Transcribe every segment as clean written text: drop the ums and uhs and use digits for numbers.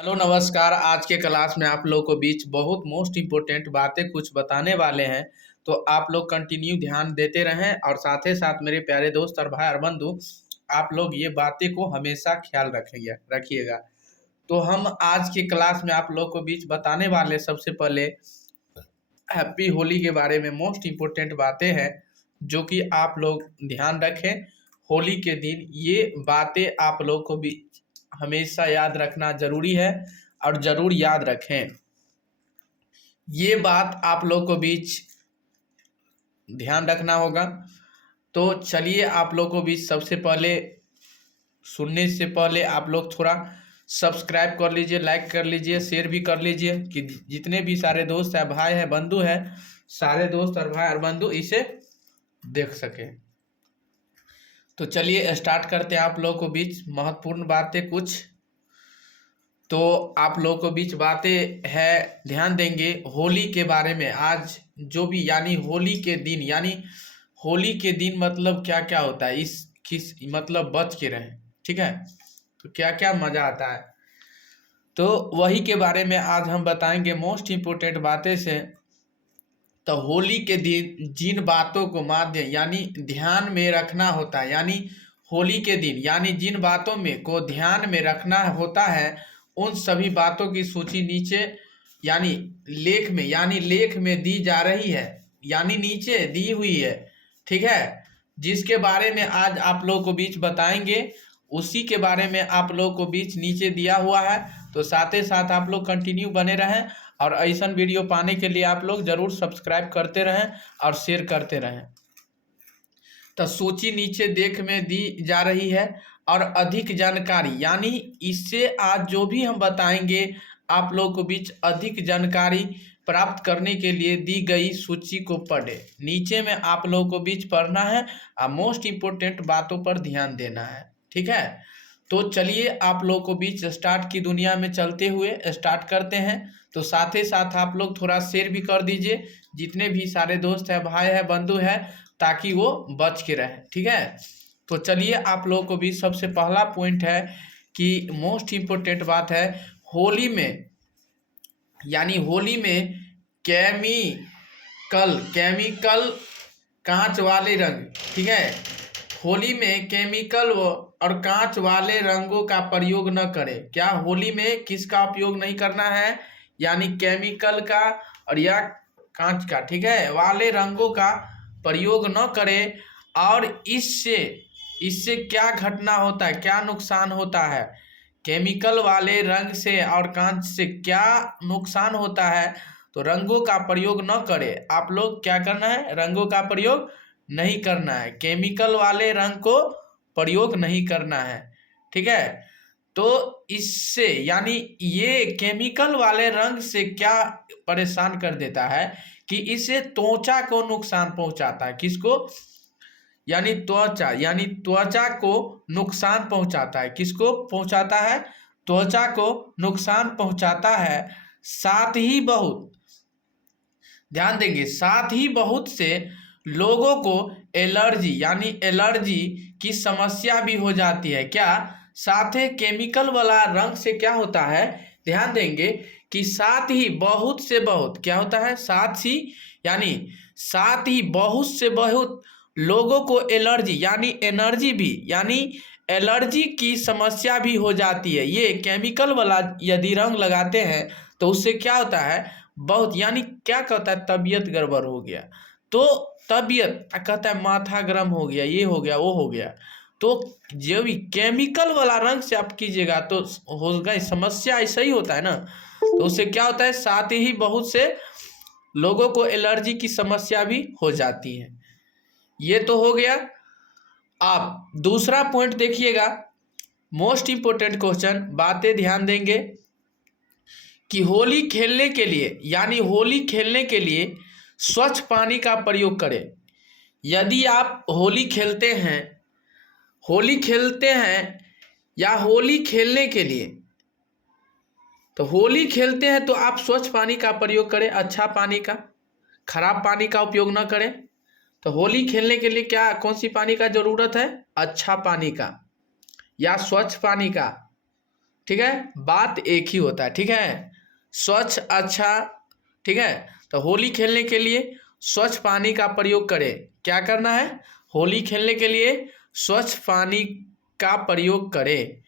Hello नमस्कार। आज के क्लास में आप लोग को बीच बहुत मोस्ट इम्पोर्टेंट बातें कुछ बताने वाले हैं। तो आप लोग कंटिन्यू ध्यान देते रहें और साथ ही साथ मेरे प्यारे दोस्त और भाई और बंधु, आप लोग ये बातें को हमेशा ख्याल रखिएगा। तो हम आज की क्लास में आप लोग को बीच बताने वाले सबसे पहले हैप्पी होली के बारे में मोस्ट इम्पोर्टेंट बातें हैं जो कि आप लोग ध्यान रखें। होली के दिन ये बातें आप लोग को भी हमेशा याद रखना जरूरी है और जरूर याद रखें। ये बात आप लोग को बीच ध्यान रखना होगा। तो चलिए आप लोग को बीच सबसे पहले सुनने से पहले आप लोग थोड़ा सब्सक्राइब कर लीजिए, लाइक कर लीजिए, शेयर भी कर लीजिए कि जितने भी सारे दोस्त हैं, भाई हैं, बंधु हैं, सारे दोस्त और भाई और बंधु इसे देख सके। तो चलिए स्टार्ट करते हैं। आप लोग को बीच महत्वपूर्ण बातें कुछ तो आप लोग को बीच बातें है, ध्यान देंगे होली के बारे में। आज जो भी यानी होली के दिन, यानी होली के दिन मतलब क्या क्या होता है, इस किस मतलब बच के रहें, ठीक है। तो क्या क्या मजा आता है, तो वही के बारे में आज हम बताएंगे मोस्ट इम्पोर्टेंट बातें से। तो होली के दिन जिन बातों को माध्य यानी ध्यान में रखना होता है, यानी होली के दिन यानी जिन बातों में को ध्यान में रखना होता है, उन सभी बातों की सूची नीचे यानी लेख में दी जा रही है, यानी नीचे दी हुई है, ठीक है। जिसके बारे में आज आप लोग को बीच बताएंगे उसी के बारे में आप लोग को बीच नीचे दिया हुआ है। तो साथ ही साथ आप लोग कंटिन्यू बने रहें और ऐसा वीडियो पाने के लिए आप लोग जरूर सब्सक्राइब करते रहें और शेयर करते रहें। तो सूची नीचे देख में दी जा रही है और अधिक जानकारी यानी इससे आज जो भी हम बताएंगे आप लोग को बीच अधिक जानकारी प्राप्त करने के लिए दी गई सूची को पढ़े। नीचे में आप लोग को बीच पढ़ना है और मोस्ट इम्पोर्टेंट बातों पर ध्यान देना है, ठीक है। तो चलिए आप लोग को बीच स्टार्ट की दुनिया में चलते हुए स्टार्ट करते हैं। तो साथ ही साथ आप लोग थोड़ा शेयर भी कर दीजिए जितने भी सारे दोस्त हैं, भाई हैं, बंधु हैं, ताकि वो बच के रहे, ठीक है। तो चलिए आप लोग को भी सबसे पहला पॉइंट है कि मोस्ट इम्पोर्टेंट बात है होली में, यानी होली में केमिकल कांच वाले रंग, ठीक है। होली में केमिकल और कांच वाले रंगों का प्रयोग न करें। क्या होली में किसका उपयोग नहीं करना है, यानी केमिकल का और या कांच का, ठीक है, वाले रंगों का प्रयोग न करें। और इससे क्या घटना होता है, क्या नुकसान होता है, केमिकल वाले रंग से और कांच से क्या नुकसान होता है। तो रंगों का प्रयोग न करें। आप लोग क्या करना है, रंगों का प्रयोग नहीं करना है, केमिकल वाले रंग को प्रयोग नहीं करना है, ठीक है। तो इससे यानी ये केमिकल वाले रंग से क्या परेशान कर देता है कि इसे त्वचा को नुकसान पहुंचाता है। किसको, यानी त्वचा को नुकसान पहुंचाता है। किसको पहुंचाता है, त्वचा को नुकसान पहुंचाता है। साथ ही बहुत ध्यान देंगे, साथ ही बहुत से लोगों को एलर्जी की समस्या भी हो जाती है। क्या, साथ ही केमिकल वाला रंग से क्या होता है, ध्यान देंगे कि साथ ही बहुत से बहुत क्या होता है, साथ ही बहुत से बहुत लोगों को एलर्जी की समस्या भी हो जाती है। ये केमिकल वाला यदि रंग लगाते हैं तो उससे क्या होता है, बहुत यानी क्या कहता है, तबीयत गड़बड़ हो गया, तो तबीयत कहता है माथा गर्म हो गया, ये हो गया, वो हो गया। तो जो भी केमिकल वाला रंग से आप कीजिएगा तो होगा समस्या, ऐसा ही होता है ना। तो उससे क्या होता है, साथ ही बहुत से लोगों को एलर्जी की समस्या भी हो जाती है। ये तो हो गया। आप दूसरा पॉइंट देखिएगा, मोस्ट इंपोर्टेंट क्वेश्चन, बातें ध्यान देंगे कि होली खेलने के लिए स्वच्छ पानी का प्रयोग करें। यदि आप होली खेलते हैं या होली खेलने के लिए, तो होली खेलते हैं तो आप स्वच्छ पानी का प्रयोग करें, अच्छा पानी का, खराब पानी का उपयोग न करें। तो होली खेलने के लिए क्या, कौन सी पानी का जरूरत है, अच्छा पानी का या स्वच्छ पानी का, ठीक है, बात एक ही होता है। ठीक है, स्वच्छ अच्छा, ठीक है। तो होली खेलने के लिए स्वच्छ पानी का प्रयोग करें। क्या करना है? होली खेलने के लिए स्वच्छ पानी का प्रयोग करें,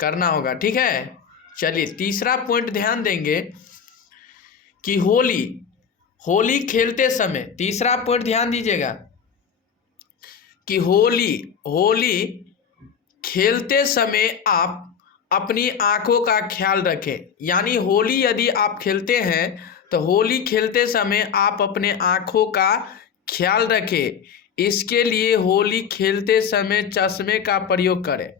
करना होगा। ठीक है, चलिए तीसरा पॉइंट ध्यान देंगे कि होली होली खेलते समय, तीसरा पॉइंट ध्यान दीजिएगा कि होली होली खेलते समय आप अपनी आंखों का ख्याल रखें। यानी होली यदि आप खेलते हैं तो होली खेलते समय आप अपने आंखों का ख्याल रखें। इसके लिए होली खेलते समय चश्मे का प्रयोग करें।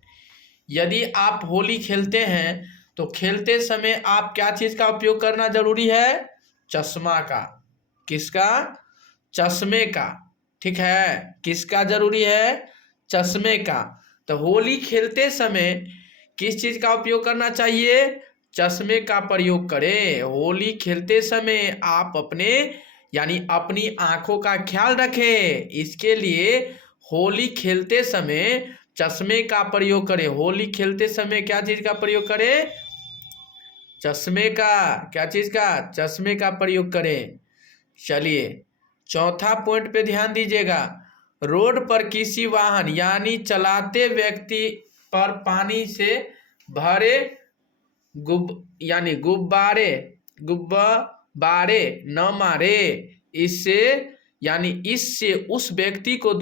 यदि आप होली खेलते हैं तो खेलते समय आप क्या चीज़ का उपयोग करना जरूरी है? चश्मा का। किसका? चश्मे का। ठीक है, किसका जरूरी है? चश्मे का। तो होली खेलते समय किस चीज का उपयोग करना चाहिए? चश्मे का प्रयोग करें। होली खेलते समय आप अपने यानी अपनी आंखों का ख्याल रखें। इसके लिए होली खेलते समय चश्मे का प्रयोग करें। होली खेलते समय क्या चीज का प्रयोग करें? चश्मे का। क्या चीज का? चश्मे का प्रयोग करें। चलिए चौथा पॉइंट पे ध्यान दीजिएगा। रोड पर किसी वाहन यानी चलाते व्यक्ति पर पानी से भरे गुब्बारे गुब्बारे न मारे। इससे इससे उस व्यक्ति को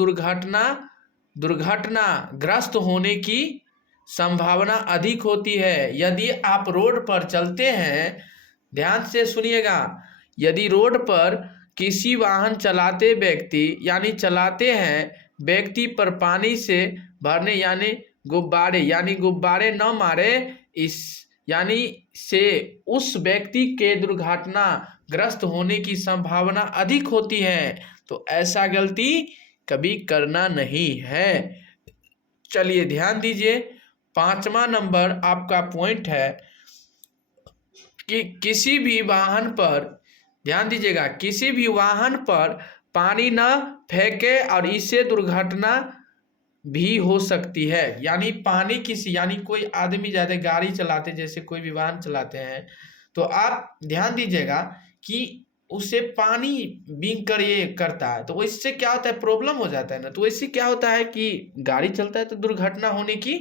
दुर्घटनाग्रस्त होने की संभावना अधिक होती है। यदि आप रोड पर चलते हैं, ध्यान से सुनिएगा, यदि रोड पर किसी वाहन चलाते व्यक्ति पर पानी से भरने गुब्बारे न मारे, इस से उस व्यक्ति के दुर्घटनाग्रस्त होने की संभावना अधिक होती है। तो ऐसा गलती कभी करना नहीं है। चलिए ध्यान दीजिए, पांचवा नंबर आपका पॉइंट है कि किसी भी वाहन पर, ध्यान दीजिएगा, किसी भी वाहन पर पानी न फेंके और इससे दुर्घटना भी हो सकती है। यानी कोई आदमी ज्यादा गाड़ी चलाते, जैसे कोई भी वाहन चलाते हैं, तो आप ध्यान दीजिएगा कि उसे पानी बिक कर ये करता है, तो इससे क्या होता है? प्रॉब्लम हो जाता है ना। तो इससे क्या होता है कि गाड़ी चलता है तो दुर्घटना होने की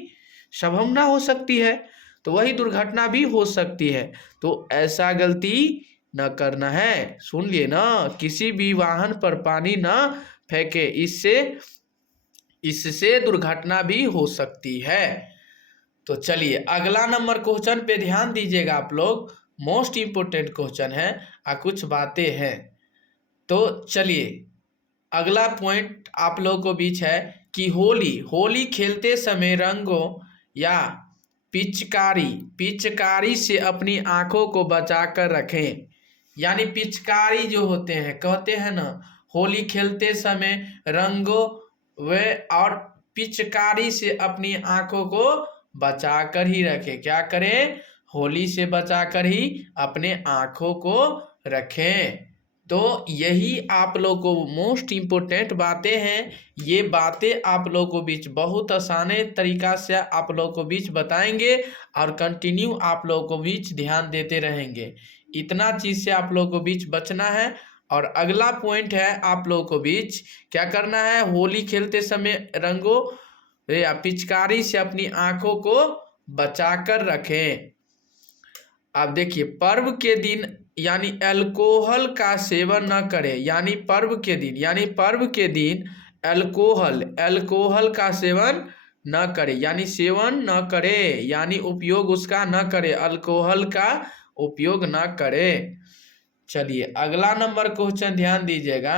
संभावना हो सकती है, तो वही दुर्घटना भी हो सकती है। तो ऐसा गलती न करना है। सुन लिए ना, किसी भी वाहन पर पानी न फेंके, इससे दुर्घटना भी हो सकती है। तो चलिए अगला नंबर क्वेश्चन पे ध्यान दीजिएगा आप लोग, मोस्ट इंपोर्टेंट क्वेश्चन है और कुछ बातें हैं। तो चलिए अगला पॉइंट आप लोगों को बीच है कि होली खेलते समय रंगों या पिचकारी से अपनी आंखों को बचा कर रखें। यानी पिचकारी जो होते हैं, कहते हैं ना, होली खेलते समय रंगों वे और पिचकारी से अपनी आंखों को बचा कर ही रखें। क्या करें? होली से बचा कर ही अपने आंखों को रखें। तो यही आप लोग को मोस्ट इम्पोर्टेंट बातें हैं। ये बातें आप लोग को बीच बहुत आसान तरीका से आप लोग को बीच बताएंगे और कंटिन्यू आप लोग को बीच ध्यान देते रहेंगे। इतना चीज से आप लोग को बीच बचना है। और अगला पॉइंट है आप लोग को बीच क्या करना है? होली खेलते समय रंगों या पिचकारी से अपनी आंखों को बचा कर रखें। अब देखिए, पर्व के दिन अल्कोहल का सेवन न करें। पर्व के दिन अल्कोहल का सेवन न करें, सेवन न करें, उपयोग उसका न करें, अल्कोहल का उपयोग न करें। चलिए अगला नंबर क्वेश्चन ध्यान दीजिएगा।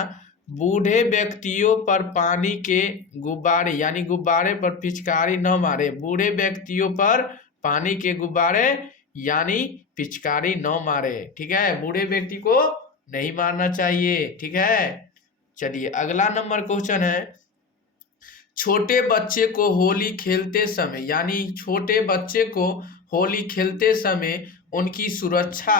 बूढ़े व्यक्तियों पर पानी के गुब्बारे पर पिचकारी न मारे। बूढ़े व्यक्तियों पर पानी के गुब्बारे पिचकारी न मारे। ठीक है, बूढ़े व्यक्ति को नहीं मारना चाहिए। ठीक है, चलिए अगला नंबर क्वेश्चन है, छोटे बच्चे को होली खेलते समय उनकी सुरक्षा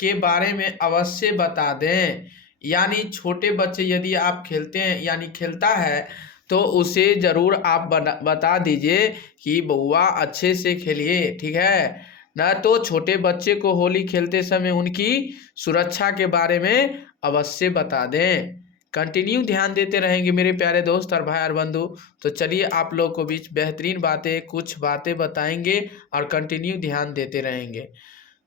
के बारे में अवश्य बता दें। छोटे बच्चे यदि आप खेलते हैं खेलता है तो उसे जरूर आप बता दीजिए कि बउआ अच्छे से खेलिए। ठीक है, न तो छोटे बच्चे को होली खेलते समय उनकी सुरक्षा के बारे में अवश्य बता दें। कंटिन्यू ध्यान देते रहेंगे मेरे प्यारे दोस्त और भाई और बंधु। तो चलिए आप लोगों को बीच बेहतरीन बातें कुछ बातें बताएंगे और कंटिन्यू ध्यान देते रहेंगे।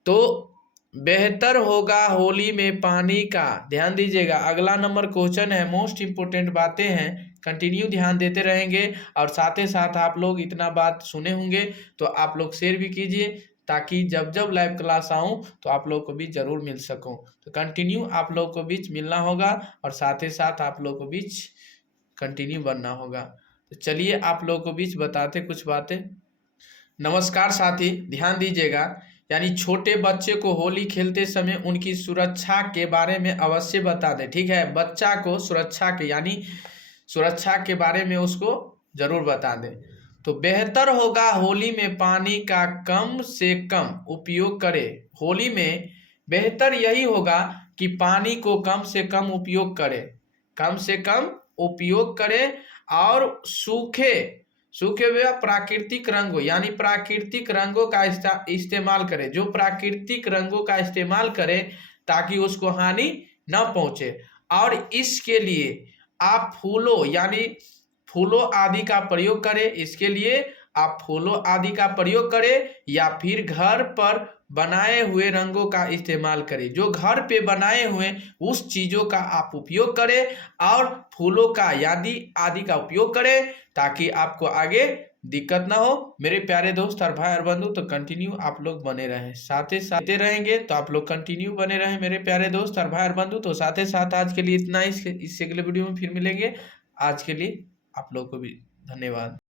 तो बेहतर होगा होली में पानी का, ध्यान दीजिएगा, अगला नंबर क्वेश्चन है, मोस्ट इंपोर्टेंट बातें हैं, कंटिन्यू ध्यान देते रहेंगे। और साथ ही साथ आप लोग इतना बात सुने होंगे तो आप लोग शेयर भी कीजिए, ताकि जब जब लाइव क्लास आऊं तो आप लोग को भी जरूर मिल सकूं। तो कंटिन्यू आप लोग को बीच मिलना होगा और साथ ही साथ आप लोग को बीच कंटिन्यू बनना होगा। तो चलिए आप लोग को बीच बताते कुछ बातें। नमस्कार साथी, ध्यान दीजिएगा, यानी छोटे बच्चे को होली खेलते समय उनकी सुरक्षा के बारे में अवश्य बता दें। ठीक है, बच्चा को सुरक्षा के यानी सुरक्षा के बारे में उसको जरूर बता दें। तो बेहतर होगा होली में पानी का कम से कम उपयोग करें। होली में बेहतर यही होगा कि पानी को कम से कम उपयोग करें, कम से कम उपयोग करें। और सूखे सूखे हुए प्राकृतिक रंगों यानी प्राकृतिक रंगों का इस्तेमाल करें, जो प्राकृतिक रंगों का इस्तेमाल करें ताकि उसको हानि न पहुंचे। और इसके लिए आप फूलों यानी फूलों आदि का प्रयोग करें। इसके लिए आप फूलों आदि का प्रयोग करें या फिर घर पर बनाए हुए रंगों का इस्तेमाल करें। जो घर पे बनाए हुए उस चीज़ों का आप उपयोग करें और फूलों का आदि का उपयोग करें, ताकि आपको आगे दिक्कत ना हो। मेरे प्यारे दोस्त और भाई और बंधु, तो कंटिन्यू आप लोग बने रहें, साथ ही साथ रहेंगे तो आप लोग कंटिन्यू बने रहें मेरे प्यारे दोस्त और भाई और बंधु। तो साथ ही साथ आज के लिए इतना ही, इससे अगले वीडियो में फिर मिलेंगे। आज के लिए आप लोग को भी धन्यवाद।